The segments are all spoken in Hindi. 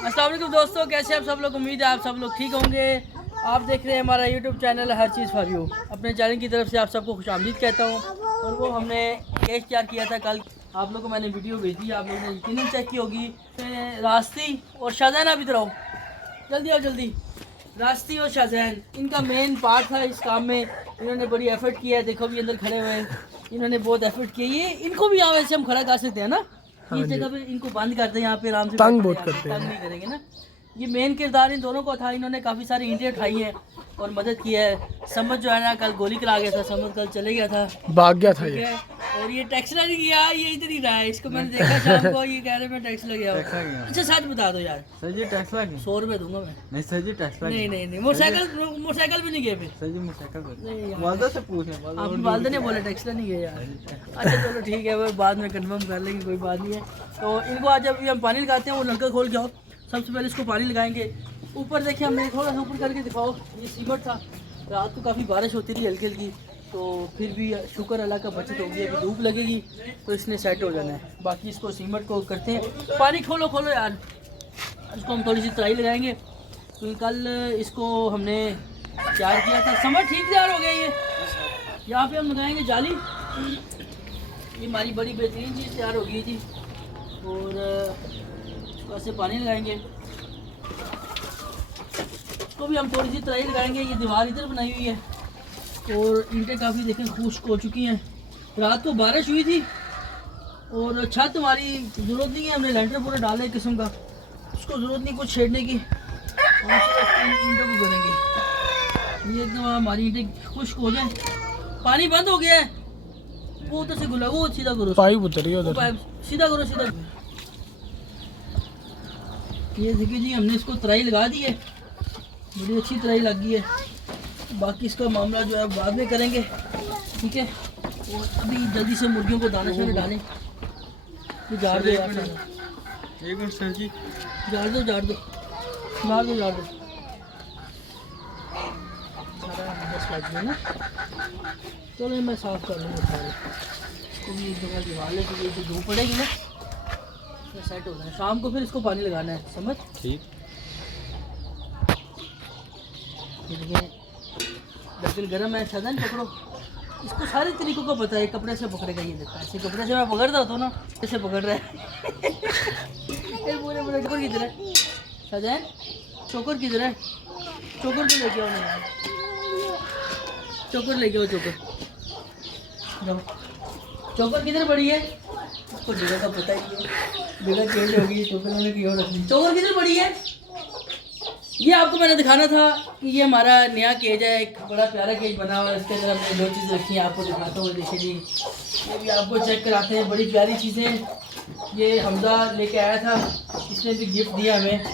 अस्सलाम वालेकुम दोस्तों, कैसे आप सब लोग। उम्मीद है आप सब लोग ठीक होंगे। आप देख रहे हैं हमारा YouTube channel her cheese for you. अपने चैनल की तरफ से आप सबको खुशामदीद कहता हूँ। और वो हमने केक तैयार किया था कल, आप लोगों को मैंने वीडियो भेजी, आप लोगों ने यकीनन चेक की होगी। रास्ती और शाहजहान आप इधर आओ, जल्दी आओ जल्दी। रास्ती और शाहजहान इनका मेन पार्ट था इस काम में। इन्होंने बड़ी एफर्ट किया है, देखो भी अंदर खड़े हुए हैं, इन्होंने बहुत एफर्ट किया। ये इनको भी यहाँ वैसे हम खड़ा कर सकते हैं ना, इस जगह पे इनको बंद करते हैं, यहाँ पे आराम से तंग बहुत करते हैं, तंग नहीं करेंगे ना। ये मेन किरदार इन दोनों को था। इन्होंने काफ़ी सारी ईंटें उठाई हैं और मदद की है। समझ जो है ना कल गोली करा गया था, समझ कल चले गया था, भाग गया था ये। और ये टैक्स लग गया, ये इधर ही रहा है। इसको मैंने देखा शाम को, ये कह रहे मैं टैक्स लग गया। अच्छा सच बता दो यार, सर जी टैक्स लगे 100 रुपये दूंगा मैं। नहीं सर जी टैक्स लगे नहीं मोटरसाइकिल भी नहीं गए फिर। सर जी मोटरसाइकिल नहीं यार, वालदा से पूछ लें, आपकी वालदा ने बोला टैक्स नहीं गए यार। अच्छा चलो ठीक है, वो बाद में कन्फर्म कर लेंगे, कोई बात नहीं है। तो इनको आज जब हम पानी लगाते हैं, वो नलका खोल के आओ, सबसे पहले इसको पानी लगाएंगे। ऊपर देखिए, हमने थोड़ा सा ऊपर करके दिखाओ, ये सीमेंट था। रात को काफ़ी बारिश होती थी हल्की हल्की, तो फिर भी शुक्र अल्लाह का बचत होगी। अभी धूप लगेगी तो इसने सेट हो जाना है। बाकी इसको सीमेंट को करते हैं। पानी खोलो खोलो यार, इसको हम थोड़ी सी तराई लगाएंगे क्योंकि कल इसको हमने तैयार किया था। समझ ठीक तैयार हो गया ये। यहाँ पे हम लगाएंगे जाली। ये हमारी बड़ी बेहतरीन चीज़ तैयार हो गई थी। और इसको ऐसे पानी लगाएंगे, इसको भी हम थोड़ी सी तराई लगाएंगे। ये दीवार इधर बनाई हुई है और ईंटें काफ़ी देखें खुश्क हो चुकी हैं। रात को बारिश हुई थी और छत हमारी ज़रूरत नहीं है, हमने लेंटर पूरा डाला एक किस्म का, उसको ज़रूरत नहीं कुछ छेड़ने की। हम सिर्फ ईंटों को करेंगे। ये एकदम हमारी ईंटें खुश्क हो जाए। पानी बंद हो गया है, वो उधर से खुला, वो सीधा करो, पाइप उतर रही है उधर, पाइप सीधा करो सीधा। ये देखिए जी, हमने इसको तराई लगा दी है, बड़ी अच्छी तराई लग गई है। बाकी इसका मामला जो है बाद में करेंगे, ठीक है। और अभी जल्दी से मुर्गियों को दाना शाना डालें। तो झाड़ दो यार, एक मिनट सर जी, झाड़ दो झाड़ दो, मार दो झाड़ दो। ना चलो मैं साफ़ कर लूँगा सारे। तो भी एक जगह दीवार है, तो ये जो धूप पड़ेगी ना तो सेट हो जाए। शाम को फिर इसको पानी लगाना है, समझ ठीक। बिल्कुल गर्म है। शाहजहान पकड़ो इसको, सारे तरीकों का पता है। कपड़े से पकड़ेगा, ये देखा ऐसे कपड़े से मैं पकड़ता होता हूँ ना, ऐसे पकड़ रहा है। पूरे पूरे चोकर किधर है शाहजहान, चोकर किधर है? चोकर को लेके आओ ना यार, चोकर लेके आओ, चोकर जाओ। चोकर किधर पड़ी है? उसको जगह का पता ही है, जगह चेंज होगी, चोकर मैंने कहीं और रख दी। चोकर किधर पड़ी है? ये आपको मैंने दिखाना था कि ये हमारा नया केज है, एक बड़ा प्यारा केज बना हुआ है। इसके अंदर हमने दो चीज़ें रखी हैं, आपको दिखाता हूँ। देखिए जी, ये भी आपको चेक कराते हैं, बड़ी प्यारी चीज़ें। ये हमजा लेके आया था, इसने भी गिफ्ट दिया हमें।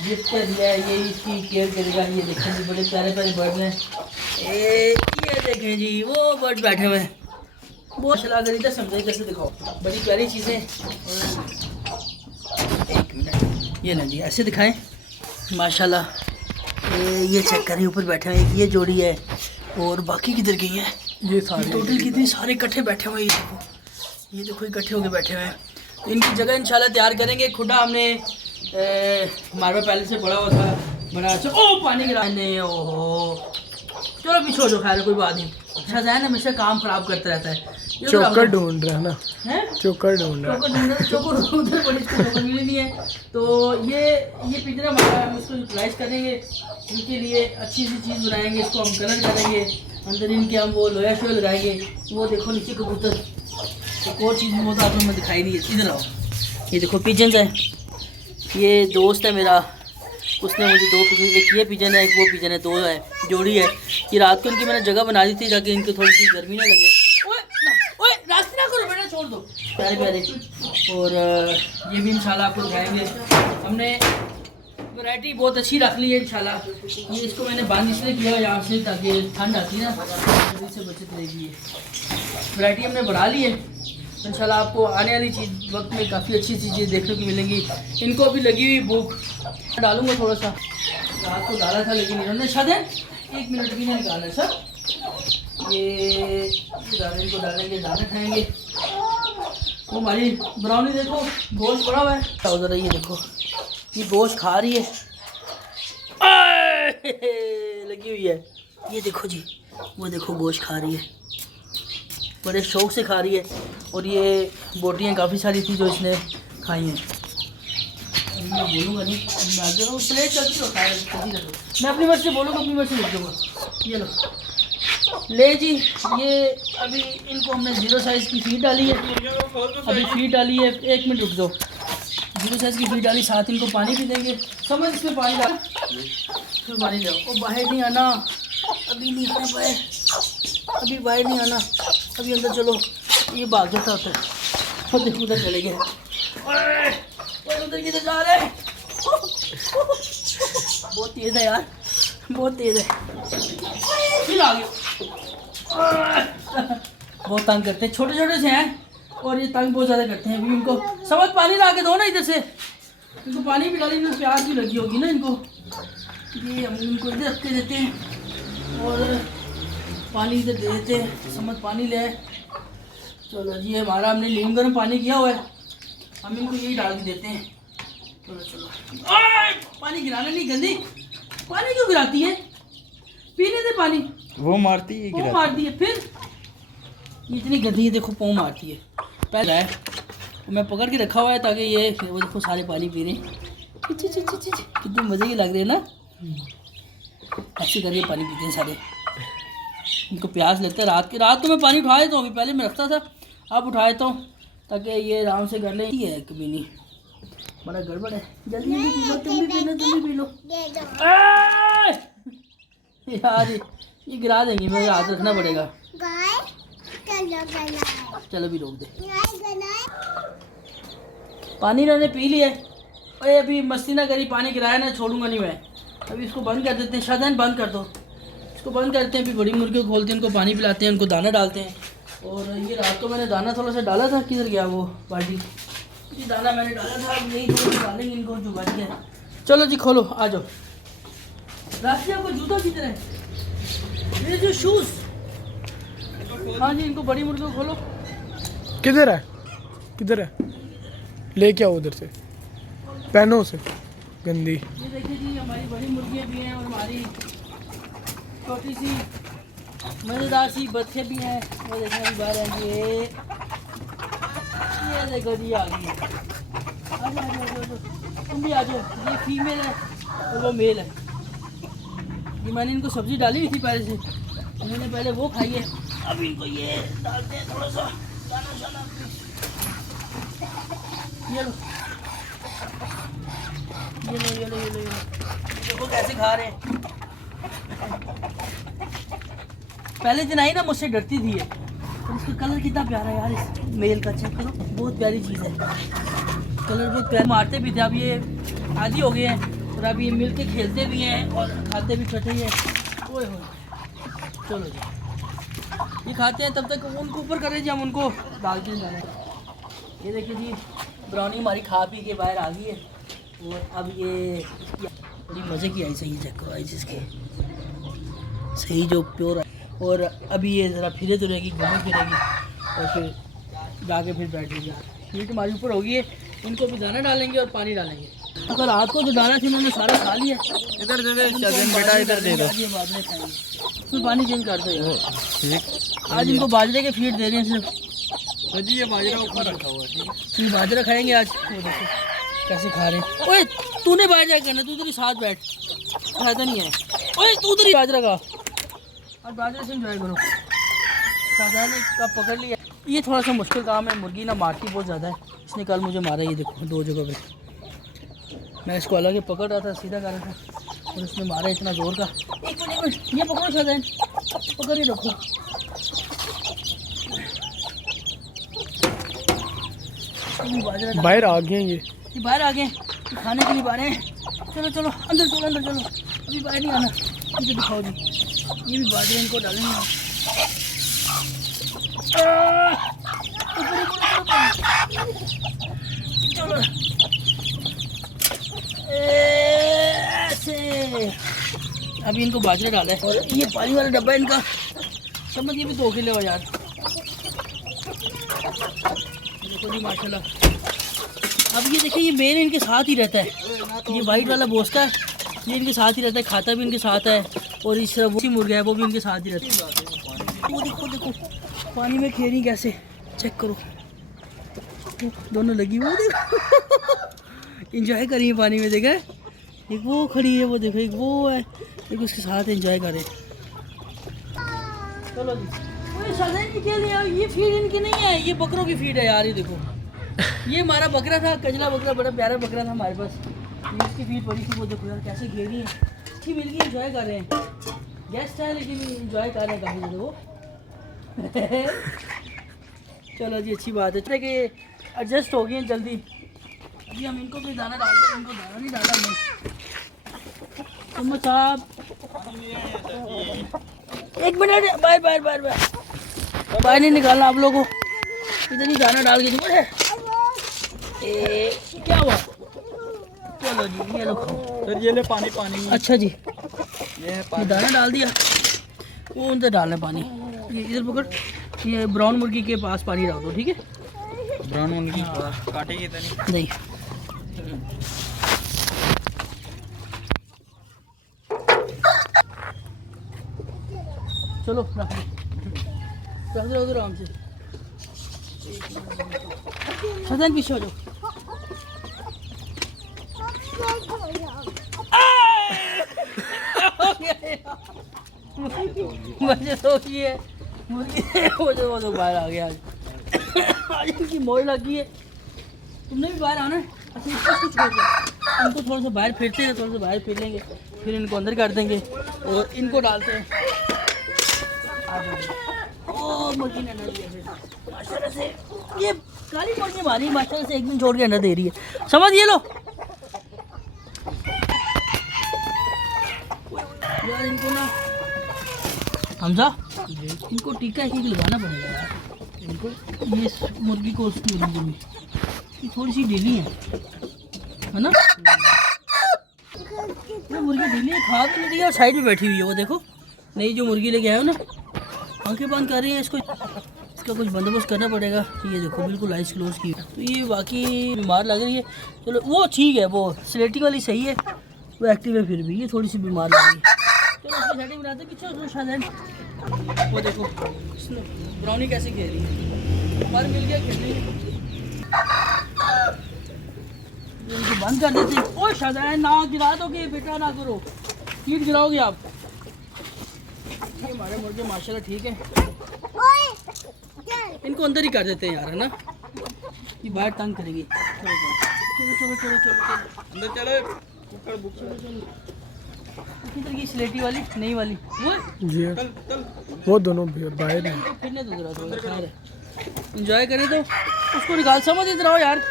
गिफ्ट क्या दिया है, ये इसकी केयर करेगा। ये देखें जी, बड़े प्यारे प्यारे बर्ड हैं। ये देखें जी, वो बर्ड बैठे हुए हैं, बहुत चला कर इधर समझे कैसे दिखाओ, बड़ी प्यारी चीज़ें। एक मिनट, ये ना जी ऐसे दिखाएं माशाल्लाह। ये चेक करें, ऊपर बैठे हुए ये जोड़ी है। और बाकी किधर गई है? ये सारे टोटल कितने सारे इकट्ठे बैठे हुए हैं, ये देखो इकट्ठे होकर बैठे हुए हैं। तो इनकी जगह इंशाल्लाह तैयार करेंगे। खुदा हमने मार्बल पहले से पड़ा हुआ था बड़ा अच्छा। ओ पानी गिराने, ओहो चलो पीछे हो जाओ, खैर कोई बात नहीं। अच्छा जहन हमेशा काम खराब करता रहता है। चोकर ढूंढ रहा है ना, हैं चोकर ढूंढ रहा है। चोकर उधर पड़ी, इसको चोकर मिली नहीं है। तो ये पिंजरा हमारा, हम इसको यूटिलाइज करेंगे, इनके लिए अच्छी सी चीज़ बनाएंगे। इसको हम कलर करेंगे, अंदर इनके हम वो लोया शोया लगाएंगे। वो देखो नीचे कबूतर, एक और चीज़ वो तो आपको मैं दिखाई नहीं है। इधर आओ, ये देखो पिजन्स है। ये दोस्त है मेरा, उसने मुझे दो पिजन, एक ये पिजन है, एक वो पिजन है, दो है जोड़ी है। ये रात को इनकी मैंने जगह बना दी थी ताकि इनको थोड़ी सी गर्मी ना लगे। ओए रास्ते ना करो बेटा, छोड़ दो, प्यारे प्यारे। और ये भी इंशाल्लाह आपको दिखाएंगे। हमने वैरायटी बहुत अच्छी रख ली है इंशाल्लाह। ये इसको मैंने बांध इसलिए किया यहाँ से ताकि ठंड आती है ना, जल्दी से बचत रहेगी। वैरायटी हमने बढ़ा ली है इंशाल्लाह। आपको आने वाली चीज़ वक्त में काफ़ी अच्छी चीज़ें देखने को मिलेंगी। इनको अभी लगी हुई भूख डालूंगा थोड़ा सा, रात को डाला था लेकिन इन्होंने शायद 1 मिनट भी नहीं निकाला है सर। ये दाने इनको डालेंगे, दाने खाएंगे। वो हमारी ब्राउनी देखो गोश्त पड़ा हुआ है, ज़रा ये देखो ये गोश्त खा रही है, लगी हुई है। ये देखो जी, वो देखो गोश्त खा रही है, बड़े शौक से खा रही है। और ये बोटियाँ काफ़ी सारी थी जो इसने खाई हैं। मैं बोलूँगा नहीं, प्लेट चलती रहो, मैं अपनी मर्ज़ी से बोलूँगा, अपनी मर्ज़ी से लिख दूँगा। ये लो ले जी, ये अभी इनको हमने 0 साइज़ की फीड डाली है, अभी फीड डाली है। 1 मिनट रुक दो। 0 साइज़ की फीड डाली, साथ इनको पानी भी देंगे। समझ इसमें पानी डाल, फिर पानी दो। और बाहर नहीं आना, अभी नहीं आना बाहर, अभी बाहर नहीं आना, अभी अंदर चलो। ये भाग जाता होता है, उधर चले गए, उधर किधर जा रहे हैं? बहुत तेज़ है यार, बहुत तेज़ है। फिर आ गया, बहुत तंग करते हैं, छोटे छोटे से हैं और ये तंग बहुत ज़्यादा करते हैं। अभी इनको समझ पानी ला के दो ना इधर से, इनको पानी पिला दी ना, प्यास भी लगी होगी ना इनको। ये हम इनको इधर रख के देते हैं और पानी इधर दे देते हैं। समझ पानी ले। चलो जी, हमारा हमने नीम गर्म पानी किया हुआ है, हम इनको यही डाल के देते हैं। चलो चलो, पानी गिराना नहीं, गंदी पानी क्यों गिराती है? पीने दे पानी। वो मारती है, पाँव मारती है, फिर ये इतनी गंदी है, देखो पाँव मारती है। पहले है मैं पकड़ के रखा हुआ है ताकि ये, वो देखो सारे पानी पी रहे हैं, कितने मज़े के लग रहे हैं ना। अच्छी करके पानी पीते हैं सारे, इनको प्यास लगता है। रात को मैं पानी उठाए तो अभी पहले मैं रखता था, अब उठाए तो ताकि ये आराम से कर लें। ये है कभी नहीं, बड़ा गड़बड़ है। जल्दी जल्दी पी लो, तुम भी पी लो, तुम भी पी लो। यार ये गिरा देंगी, मेरे हाथ रखना पड़ेगा। चलो भी रोक दे। पानी इन्होंने पी लिया। अरे अभी मस्ती ना करी, पानी गिराया ना, छोड़ूंगा नहीं मैं। अभी इसको बंद कर देते हैं, शायद बंद कर दो, इसको बंद करते हैं। अभी बड़ी मुर्गियों को खोलते हैं, उनको पानी पिलाते हैं, उनको दाना डालते हैं। और ये रात को मैंने दाना थोड़ा सा डाला था, किधर गया वो बाल्टी? ये दाना मैंने डाला था, अब यही थोड़ा सा डालेंगे इनको जो बच गया। चलो जी खोलो, आ जाओ। रास्ते आपको जूता किधर है? ये जो शूज़, हाँ जी, इनको बड़ी मुर्गियों को खोलो। किधर है, किधर है? लेके आओ उधर से, पहनो उसे, गंदी। ये देखिए जी, हमारी बड़ी मुर्गियाँ भी हैं और हमारी छोटी सी मज़ेदार सी बच्चे भी हैं। वो देखिए अभी बाहर हैं ये देखो जी, आ गई। आ जाओ, तुम भी आ जाओ। ये फीमेल है और वो मेल है। ये मैंने इनको सब्ज़ी डाली हुई थी पहले से, इन्होंने पहले वो खाई है। अब इनको ये डालते हैं थोड़ा सा दाना शाना। ये लो, ये लो, ये लो, ये लो, ये लो, देखो कैसे खा रहे हैं। पहले दिन आई ना, मुझसे डरती थी ये। और इसका कलर कितना प्यारा है यार, इस मेल का, चेक करो, बहुत प्यारी चीज़ है। कलर बहुत प्यारा, मारते भी थे, अब ये आदी हो गए हैं और अब ये मिल के खेलते भी हैं और खाते भी छठे ही हैं। ओए हो, चलो जी, ये खाते हैं, तब तक उनको ऊपर करें जी, हम उनको डालते हैं जाने। ये देखिए जी, ब्राउनी हमारी खा पी के बाहर आ गई है। और अब ये बड़ी मज़े की आई, सही चेक करो आई जिसके सही जो प्योर है। और अभी ये ज़रा फिरे तो रहेगी, घूमे फिरेगी और फिर जाके फिर बैठेगी। हीट हमारी ऊपर होगी है। इनको भी दाना डालेंगे और पानी डालेंगे। अगर रात को जो दाना थी उन्होंने सारा खा लिया। इधर दे दे बेटा, इधर दे दो। बाद में खाएंगे, फिर पानी चेंज कर दो। आज इनको बाजरे के फीड दे रहे हैं सिर्फ। जी ये बाजरा ऊपर रखा हुआ है, ठीक है। फिर बाजरा खाएंगे आज। वो देखो कैसे खा रहे हैं। ओए तूने बाजरा करना, तू उधर ही साथ बैठ, फायदा नहीं है। ओए तू उधर ही बाजरा का, और बाजरे से इंजॉय करो। शाहजहां ने का पकड़ लिया। ये थोड़ा सा मुश्किल काम है, मुर्गी ना मारती बहुत ज़्यादा है। इसने कल मुझे मारा, ये देखो 2 जगह पे। मैं इसको अलग ही पकड़ रहा था, सीधा कर रहा था, और इसने मारा इतना ज़ोर का। एक मिनट, ये पकड़ो शाहजहां, पकड़ ही रखो। बाहर आ गए ये बाहर आ गए, खाने के लिए बाहर हैं। चलो चलो अंदर चलो, अंदर चलो, अभी बाहर नहीं आना। मुझे दिखाओ जी, ये भी बाजरे इनको डालेंगे। चलो ऐसे, अभी इनको बाजरे डाला है। और ये पानी वाला डब्बा इनका, समझ ये भी धो के ले हो यार। देखो जी माशाल्लाह। अब ये देखिए, ये मेन इनके साथ ही रहता है, ये वाइट वाला बोस्का है, ये इनके साथ ही रहता है, खाता भी इनके साथ है। और इस वो मुर्गा है वो भी इनके साथ ही रहता है। वो देखो देखो पानी में खेल रही कैसे, चेक करो दोनों लगी, वो देखो इंजॉय कर रही है पानी में। देखा है एक वो खड़ी है, वो देखो एक वो है, एक उसके साथ एंजॉय कर रहे हैं। चलो जी शादी के लिए ये फीड इनकी नहीं है, ये बकरों की फीड है यार। ये देखो ये हमारा बकरा था, कजला बकरा, बड़ा प्यारा बकरा था हमारे पास, ये इसकी फीड पड़ी थी। वो देखो यार कैसे घेरी है, इसकी मिल के एंजॉय कर रहे हैं। गेस्ट है लेकिन एंजॉय कर रहे हैं काफ़ी ज़्यादा वो। चलो जी अच्छी बात है कि एडजस्ट हो गई हैं जल्दी। अभी हम इनको भी दाना डालते हैं, इनको दाना नहीं डाला हमने। साहब एक मिनट, बाहर नहीं निकालना आप लोगों को, इधर ही दाना डाल के दूँ। क्या हुआ? चलो जी ये लो सर ये ले पानी पानी। अच्छा जी ये ये दाना डाल दिया, वो अंदर डालना है पानी। ये इधर पकड़, ये ब्राउन मुर्गी के पास पानी डाल दो, ठीक है? ब्राउन मुर्गी काटेगी तो नहीं चलो रख दो उधर आराम से। सदन पीछे हो जाओ। मुझे तो ये मुर्गी वो जो बाहर आ गया आज इनकी मोड़ लगी है। तुमने भी बाहर आना है? अच्छा इसको कुछ छोड़ दो, इनको थोड़ा सा बाहर फिरते हैं, थोड़ा सा बाहर फिर लेंगे, फिर इनको अंदर कर देंगे और इनको डालते हैं। ओ मुर्गी ने अंडा दिया फिर माशाल्लाह से, ये काली मुर्गी मारी माशाल्लाह से, एक दिन छोड़ के अंडा दे रही है, समझ ये लो यार। इनको ना हमजा इनको टीका एक लगाना पड़ेगा यार इनको, ये मुर्गी को उसकी मुर्गी को भी, ये थोड़ी सी ढीली है ना? वो मुर्गी ढीली है, खा भी नहीं रही है और साइड में बैठी हुई है। वो देखो नई जो मुर्गी लेके आए हो ना, आंखें बंद कर रही हैं। इसको इसका कुछ बंदोबस्त करना पड़ेगा। ये देखो बिल्कुल आइस क्लोज की, तो ये बाकी बीमार लग रही है। चलो वो ठीक है, वो स्लेटी वाली सही है, वो एक्टिव है, फिर भी ये थोड़ी सी बीमार लग रही है। चलो उसकी सेटिंग बनाते पीछे उसमें शायद। वो देखो ब्राउनी कैसे खेल रही है, हमारे मिल गया खेलने। इनको बंद कर देते। ओ शायद ना गिरा दोगे बेटा, ना करो, कीट गिराओगे आप। ये हमारे मुर्गे माशाल्लाह ठीक है, इनको अंदर ही कर देते हैं यार, है ना? ये बाहर तंग करेगी। चलो चलो चलो चलो चलो अंदर चलो कुकर बुक चलो चलो। किधर की स्लेटी वाली, नई वाली वो जी वो दोनों भी बाहर हैं। फिरने दो जरा, थोड़ा खैर है, एंजॉय करें तो उसको निकाल। समझ इधर आओ यार,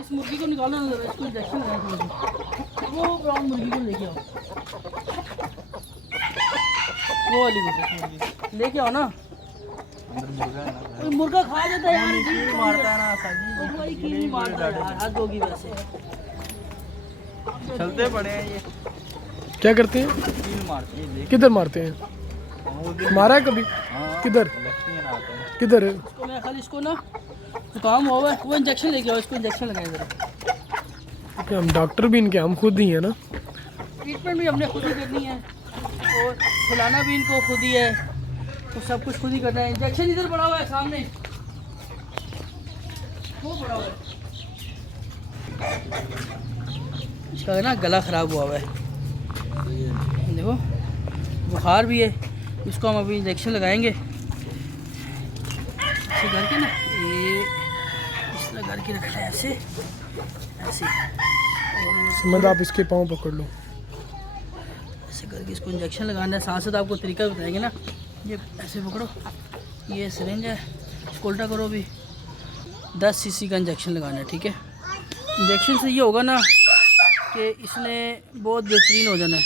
इस मुर्गी को निकालो ना जरा, इसको इंजेक्शन लगाए थोड़ा सा। वो ब्राउन मुर्गी को लेके आओ, वो वाली मुर्गी लेके आओ ना। मुर्गा खा जाता है यार, मारता है ना साजी, भाई की नहीं मारता यार, हद होगी वैसे। चलते पड़े हैं ये, क्या करते हैं? कील मारती है। किधर मारते हैं? मारा है कभी? किधर किधर है? इसको मैं खाली इसको ना जुकाम हुआ है, वो इंजेक्शन लेके आओ, इसको इंजेक्शन लगाए जरा। क्या हम डॉक्टर भी इनके, हम खुद ही हैं ना? ट्रीटमेंट भी हमने खुद ही करनी है और खिलाना भी इनको खुद ही है, तो सब कुछ खुद ही करना है। इंजेक्शन इधर पड़ा हुआ है सामने, वो पड़ा हुआ है। इसका ना गला ख़राब हुआ हुआ है, देखो बुखार भी है। इसको हम अभी इंजेक्शन लगाएंगे ऐसे करके ना, ये इस तरह करके रखना है, ऐसे ऐसे। समझ, आप इसके पाँव पकड़ लो, ऐसे करके इसको इंजेक्शन लगाना है। साथ साथ आपको तरीका बताएंगे ना। ये ऐसे पकड़ो, ये सिरिंज है, इसको उल्टा करो। भी 10 सीसी का इंजेक्शन लगाना है, ठीक है? इंजेक्शन से ये होगा ना कि इसने बहुत बेहतरीन हो जाना है।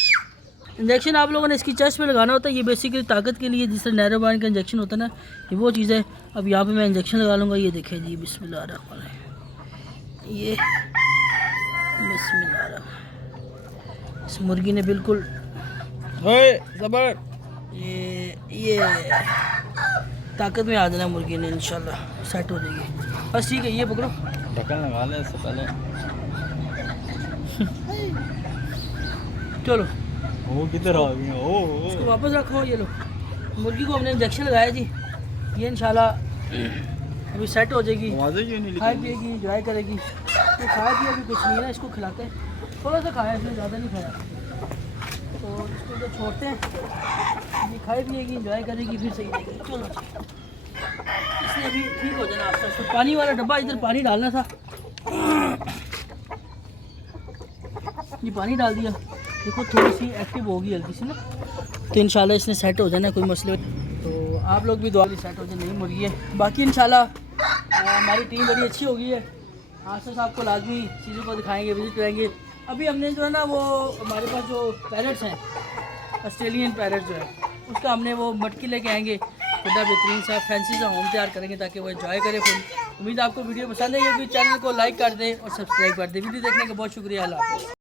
इंजेक्शन आप लोगों ने इसकी चेस्ट पे लगाना होता है, ये बेसिकली ताकत के लिए, जिससे नैरोबाइन का इंजेक्शन होता है ना, ये वो चीज़ है। अब यहाँ पे मैं इंजेक्शन लगा लूँगा, ये देखें जी, बिस्मिल्लाहिर्रहमानिर्रहीम। ये बिस्मिल्लाह, इस मुर्गी ने बिल्कुल ज़बर ये ताकत में आ जाना मुर्गी ने, इंशाल्लाह सेट हो जाएगी। बस ठीक है, ये पकड़ो, ढक्कन लगा ले इससे पहले। चलो वो किधर आ गया ओ इसको वापस रखो। ये लो मुर्गी को हमने इंजेक्शन लगाया जी, ये इंशाल्लाह अभी सेट हो जाएगी, आवाज़ें क्यों नहीं खाए निकल रही? पिएगी, इंजॉय करेगी। तो खाया पिया भी कुछ नहीं है ना, इसको खिलाते हैं, थोड़ा सा खाया इसने, ज़्यादा नहीं खाया। तो इसको तो छोड़ते हैं, ये खाए पिएगी, इंजॉय करेगी, फिर सही रहेगी। चलो इसने अभी ठीक हो जाना आस्ते आस्ते। पानी वाला डब्बा इधर पानी डालना था, ये पानी डाल दिया। देखो थोड़ी सी एक्टिव होगी हल्की सी ना, तो इंशाल्लाह इसने सेट हो जाना, कोई मसला। तो आप लोग भी दुआ सेट हो जाए, नई मुर्गी है। बाकी इंशाल्लाह हमारी टीम बड़ी अच्छी हो गई है। आसिफ साहब को लाजमी चीज़ों को दिखाएंगे, विजिट कराएंगे। अभी हमने जो है ना वो हमारे पास जो पैरेट्स हैं, ऑस्ट्रेलियन पैरेट जो है, उसका हमने वो मटकी लेके आएंगे, बड़ा बेहतरीन सा फैंसी सा होम तैयार करेंगे ताकि वो एंजॉय करे फुल। उम्मीद आपको वीडियो पसंद है, ये भी चैनल को लाइक कर दें और सब्सक्राइब कर दें। वीडियो देखने का बहुत शुक्रिया। अल्लाह हाफ़िज़।